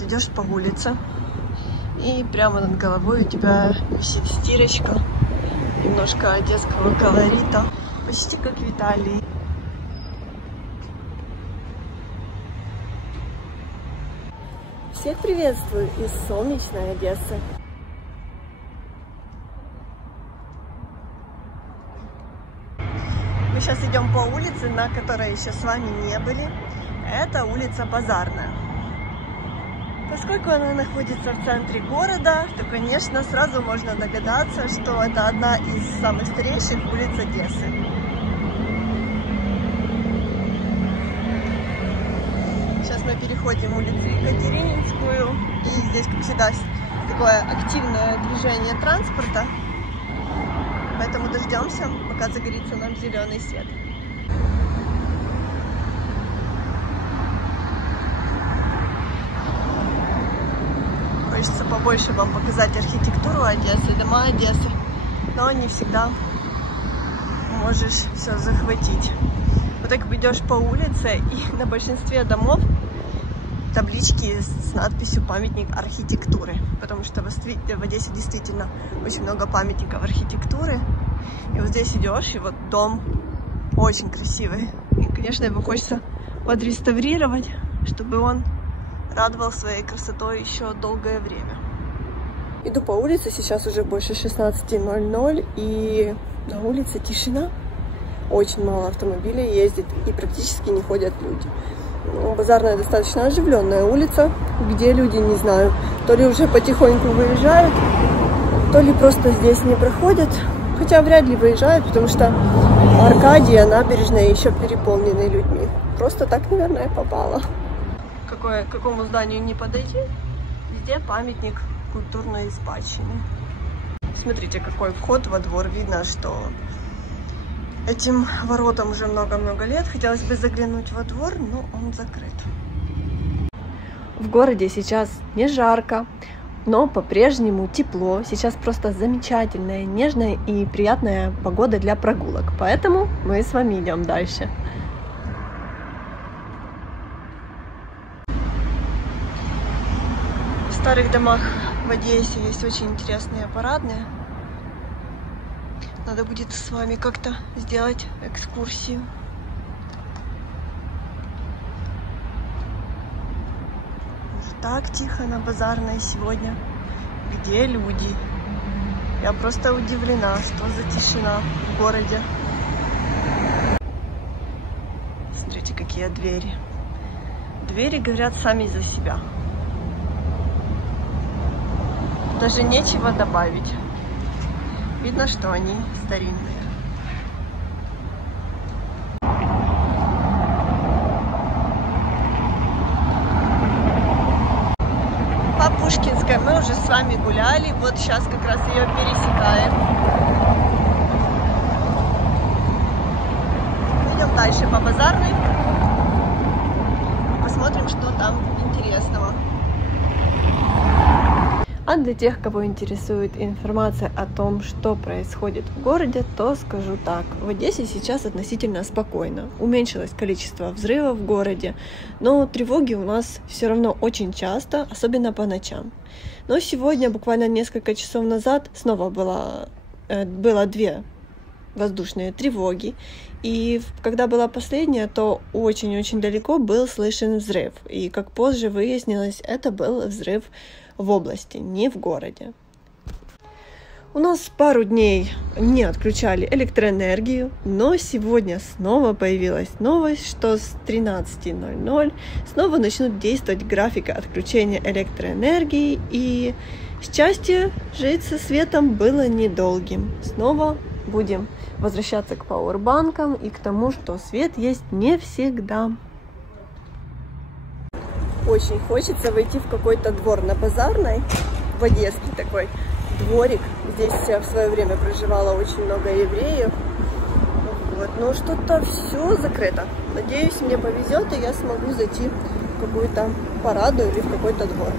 Вот идешь по улице, и прямо над головой у тебя висит стирочка, немножко одесского колорита, почти как в Италии. Всех приветствую из солнечной Одессы. Мы сейчас идем по улице, на которой еще с вами не были. Это улица Базарная. Поскольку она находится в центре города, то, конечно, сразу можно догадаться, что это одна из самых старейших улиц Одессы. Сейчас мы переходим улицу Екатерининскую, и здесь, как всегда, такое активное движение транспорта, поэтому дождемся, пока загорится нам зеленый свет. Хочется побольше вам показать архитектуру Одессы, дома Одессы, но не всегда можешь все захватить. Вот так идешь по улице, и на большинстве домов таблички с надписью «Памятник архитектуры», потому что в Одессе действительно очень много памятников архитектуры. И вот здесь идешь, и вот дом очень красивый. И, конечно, его хочется подреставрировать, чтобы он радовал своей красотой еще долгое время. Иду по улице, сейчас уже больше 16:00, и на улице тишина. Очень мало автомобилей ездит, и практически не ходят люди. Базарная достаточно оживленная улица, где люди, не знаю, то ли уже потихоньку выезжают, то ли просто здесь не проходят. Хотя вряд ли выезжают, потому что Аркадия, набережная еще переполнены людьми. Просто так, наверное, попало. К какому зданию не подойти, везде памятник культурной спадщины. Смотрите, какой вход во двор. Видно, что этим воротам уже много-много лет. Хотелось бы заглянуть во двор, но он закрыт. В городе сейчас не жарко, но по-прежнему тепло. Сейчас просто замечательная, нежная и приятная погода для прогулок. Поэтому мы с вами идем дальше. В старых домах в Одессе есть очень интересные парадные. Надо будет с вами как-то сделать экскурсию. Так тихо на Базарной сегодня. Где люди? Я просто удивлена, что за тишина в городе. Смотрите, какие двери. Двери говорят сами за себя. Даже нечего добавить. Видно, что они старинные. По Пушкинской мы уже с вами гуляли. Вот сейчас как раз ее пересекаем. Идем дальше по Базарной. Посмотрим, что там интересного. А для тех, кого интересует информация о том, что происходит в городе, то скажу так. В Одессе сейчас относительно спокойно. Уменьшилось количество взрывов в городе, но тревоги у нас все равно очень часто, особенно по ночам. Но сегодня, буквально несколько часов назад, снова было 2 воздушные тревоги. И когда была последняя, то очень-очень далеко был слышен взрыв. И как позже выяснилось, это был взрыв в области, не в городе. У нас пару дней не отключали электроэнергию, но сегодня снова появилась новость, что с 13:00 снова начнут действовать графика отключения электроэнергии, и счастье жить со светом было недолгим. Снова будем возвращаться к пауэрбанкам и к тому, что свет есть не всегда. Очень хочется войти в какой-то двор на Базарной, в Одесский такой дворик. Здесь в свое время проживало очень много евреев. Вот. Но что-то все закрыто. Надеюсь, мне повезет, и я смогу зайти в какую-то параду или в какой-то двор.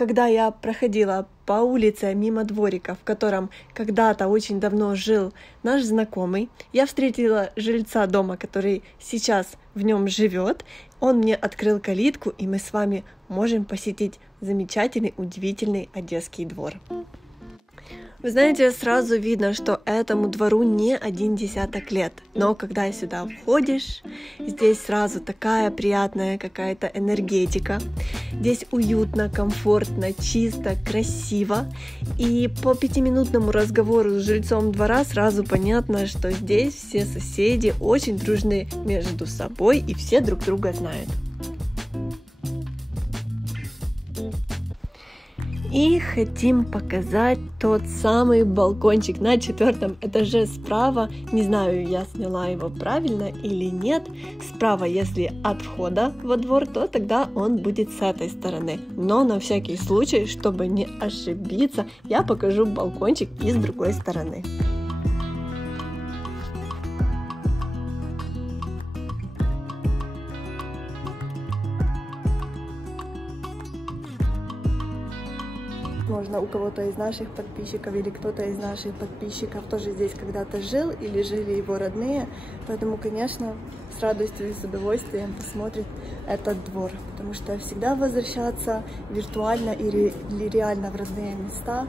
когда я проходила по улице мимо дворика, в котором когда-то очень давно жил наш знакомый, я встретила жильца дома, который сейчас в нем живет. Он мне открыл калитку, и мы с вами можем посетить замечательный, удивительный Одесский двор. Вы знаете, сразу видно, что этому двору не 1 десяток лет. Но когда сюда входишь, здесь сразу такая приятная какая-то энергетика. Здесь уютно, комфортно, чисто, красиво. И по 5-минутному разговору с жильцом двора сразу понятно, что здесь все соседи очень дружны между собой и все друг друга знают. И хотим показать тот самый балкончик на 4-м этаже справа. Не знаю, я сняла его правильно или нет. Справа, если от входа во двор, то тогда он будет с этой стороны. Но на всякий случай, чтобы не ошибиться, я покажу балкончик и с другой стороны. Возможно, у кого-то из наших подписчиков или кто-то из наших подписчиков тоже здесь когда-то жил или жили его родные. Поэтому, конечно, с радостью и с удовольствием посмотрит этот двор. Потому что всегда возвращаться виртуально или реально в родные места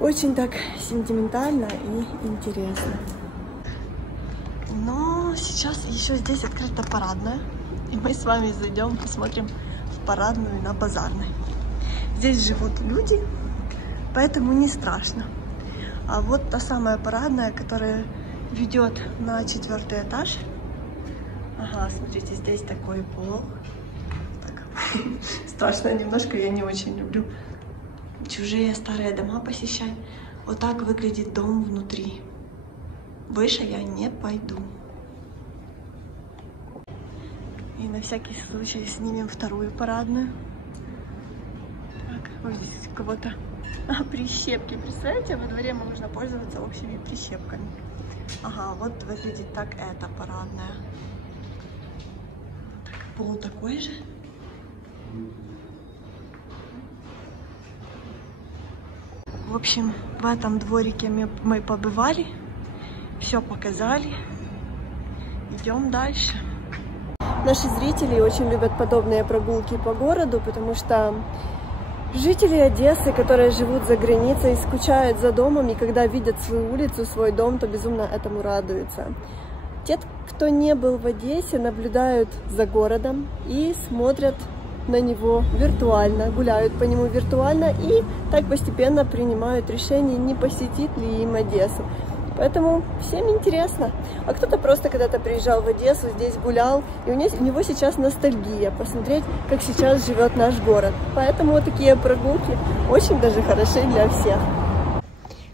очень так сентиментально и интересно. Но сейчас еще здесь открыта парадная. И мы с вами зайдем, посмотрим в парадную на Базарной. Здесь живут люди, поэтому не страшно. А вот та самая парадная, которая ведет на 4-й этаж. Ага, смотрите, здесь такой пол. Так. Страшно немножко, я не очень люблю чужие старые дома посещать. Вот так выглядит дом внутри. Выше я не пойду. И на всякий случай снимем вторую парадную. Вот здесь у кого-то прищепки. Представляете, во дворе можно пользоваться общими прищепками. Ага, вот выглядит так эта парадная. Так, пол такой же. В общем, в этом дворике мы побывали, все показали. Идем дальше. Наши зрители очень любят подобные прогулки по городу, потому что жители Одессы, которые живут за границей, скучают за домом, и когда видят свою улицу, свой дом, то безумно этому радуются. Те, кто не был в Одессе, наблюдают за городом и смотрят на него виртуально, гуляют по нему виртуально и так постепенно принимают решение, не посетит ли им Одессу. Поэтому всем интересно. А кто-то просто когда-то приезжал в Одессу, здесь гулял, и у него сейчас ностальгия посмотреть, как сейчас живет наш город. Поэтому вот такие прогулки очень даже хороши для всех.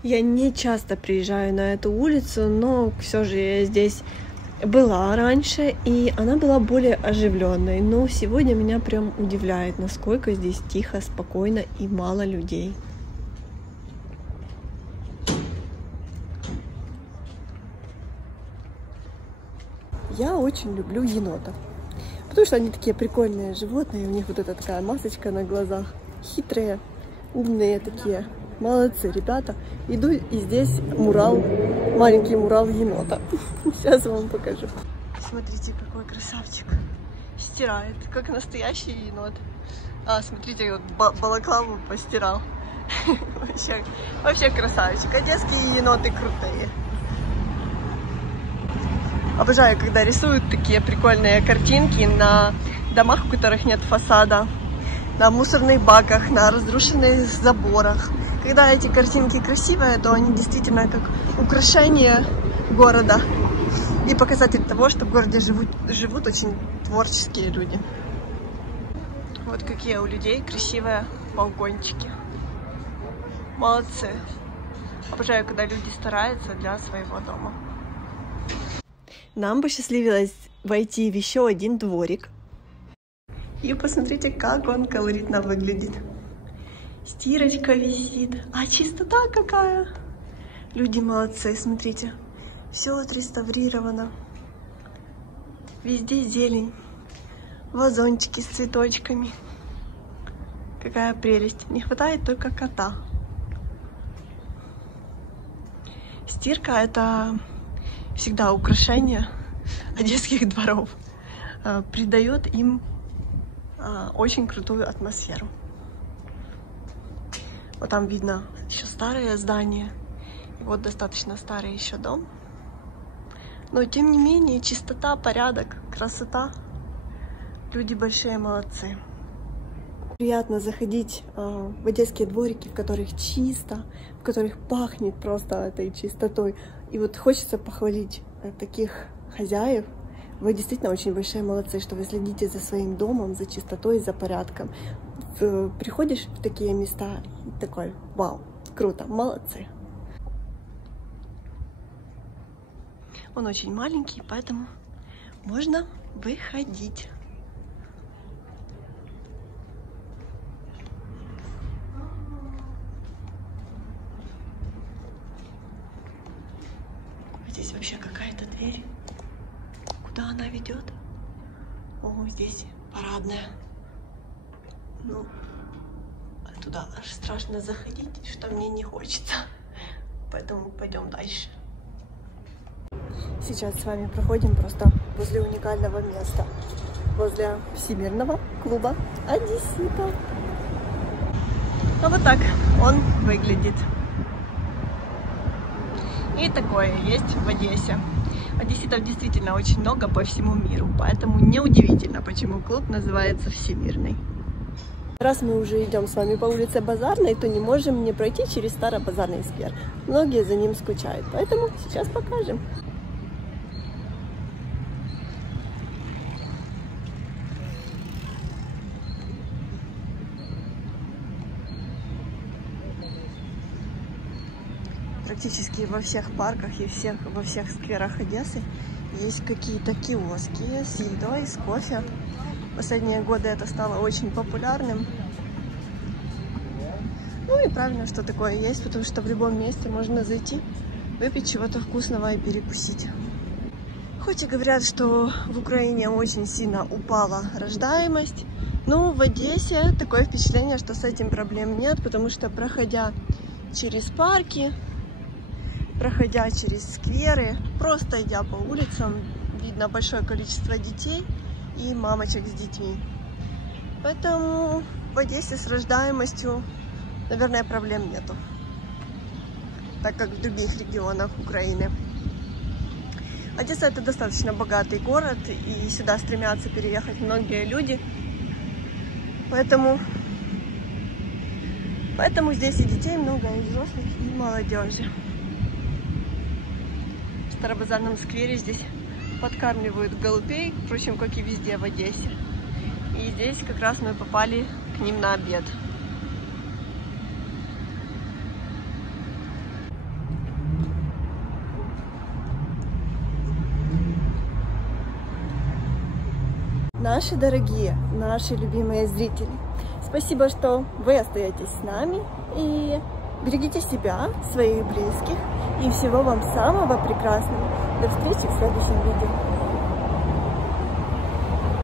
Я не часто приезжаю на эту улицу, но все же я здесь была раньше, и она была более оживленной. Но сегодня меня прям удивляет, насколько здесь тихо, спокойно и мало людей. Я очень люблю енотов, потому что они такие прикольные животные, у них вот эта такая масочка на глазах, хитрые, умные такие, молодцы ребята. Иду, и здесь мурал, маленький мурал енота. Сейчас вам покажу. Смотрите, какой красавчик, стирает, как настоящий енот. А, смотрите, вот балаклаву постирал. Вообще красавчик, одесские еноты крутые. Обожаю, когда рисуют такие прикольные картинки на домах, у которых нет фасада, на мусорных баках, на разрушенных заборах. Когда эти картинки красивые, то они действительно как украшение города и показатель того, что в городе живут очень творческие люди. Вот какие у людей красивые балкончики. Молодцы. Обожаю, когда люди стараются для своего дома. Нам посчастливилось войти в еще один дворик. И посмотрите, как он колоритно выглядит. Стирочка висит. А чистота какая! Люди молодцы, смотрите. Все отреставрировано. Везде зелень. Вазончики с цветочками. Какая прелесть. Не хватает только кота. Стирка — это всегда украшение одесских дворов. Придает им очень крутую атмосферу. Вот там видно еще старое здание. И вот достаточно старый еще дом. Но тем не менее чистота, порядок, красота. Люди большие молодцы. Приятно заходить в одесские дворики, в которых чисто, в которых пахнет просто этой чистотой. И вот хочется похвалить таких хозяев. Вы действительно очень большие молодцы, что вы следите за своим домом, за чистотой, за порядком. Приходишь в такие места и такой: вау, круто, молодцы. Он очень маленький, поэтому можно выходить. Здесь вообще какая-то дверь. Куда она ведет? О, здесь парадная. Ну, туда аж страшно заходить, что мне не хочется. Поэтому пойдем дальше. Сейчас с вами проходим просто возле уникального места. Возле Всемирного клуба одесситов. А вот так он выглядит. И такое есть в Одессе. Одесситов действительно очень много по всему миру, поэтому неудивительно, почему клуб называется Всемирный. Раз мы уже идем с вами по улице Базарной, то не можем не пройти через Старобазарный сквер. Многие за ним скучают, поэтому сейчас покажем. Практически во всех парках и во всех скверах Одессы есть какие-то киоски с едой, с кофе. В последние годы это стало очень популярным. Ну и правильно, что такое есть, потому что в любом месте можно зайти, выпить чего-то вкусного и перекусить. Хоть и говорят, что в Украине очень сильно упала рождаемость, но в Одессе такое впечатление, что с этим проблем нет, потому что, проходя через парки, проходя через скверы, просто идя по улицам, видно большое количество детей и мамочек с детьми. Поэтому в Одессе с рождаемостью, наверное, проблем нету, так как в других регионах Украины. Одесса — это достаточно богатый город, и сюда стремятся переехать многие люди. Поэтому здесь и детей много, и взрослых, и молодежи. В Старобазарном сквере здесь подкармливают голубей, впрочем, как и везде в Одессе. И здесь как раз мы попали к ним на обед. Наши дорогие, наши любимые зрители, спасибо, что вы остаетесь с нами, и берегите себя, своих близких, и всего вам самого прекрасного. До встречи в следующем видео.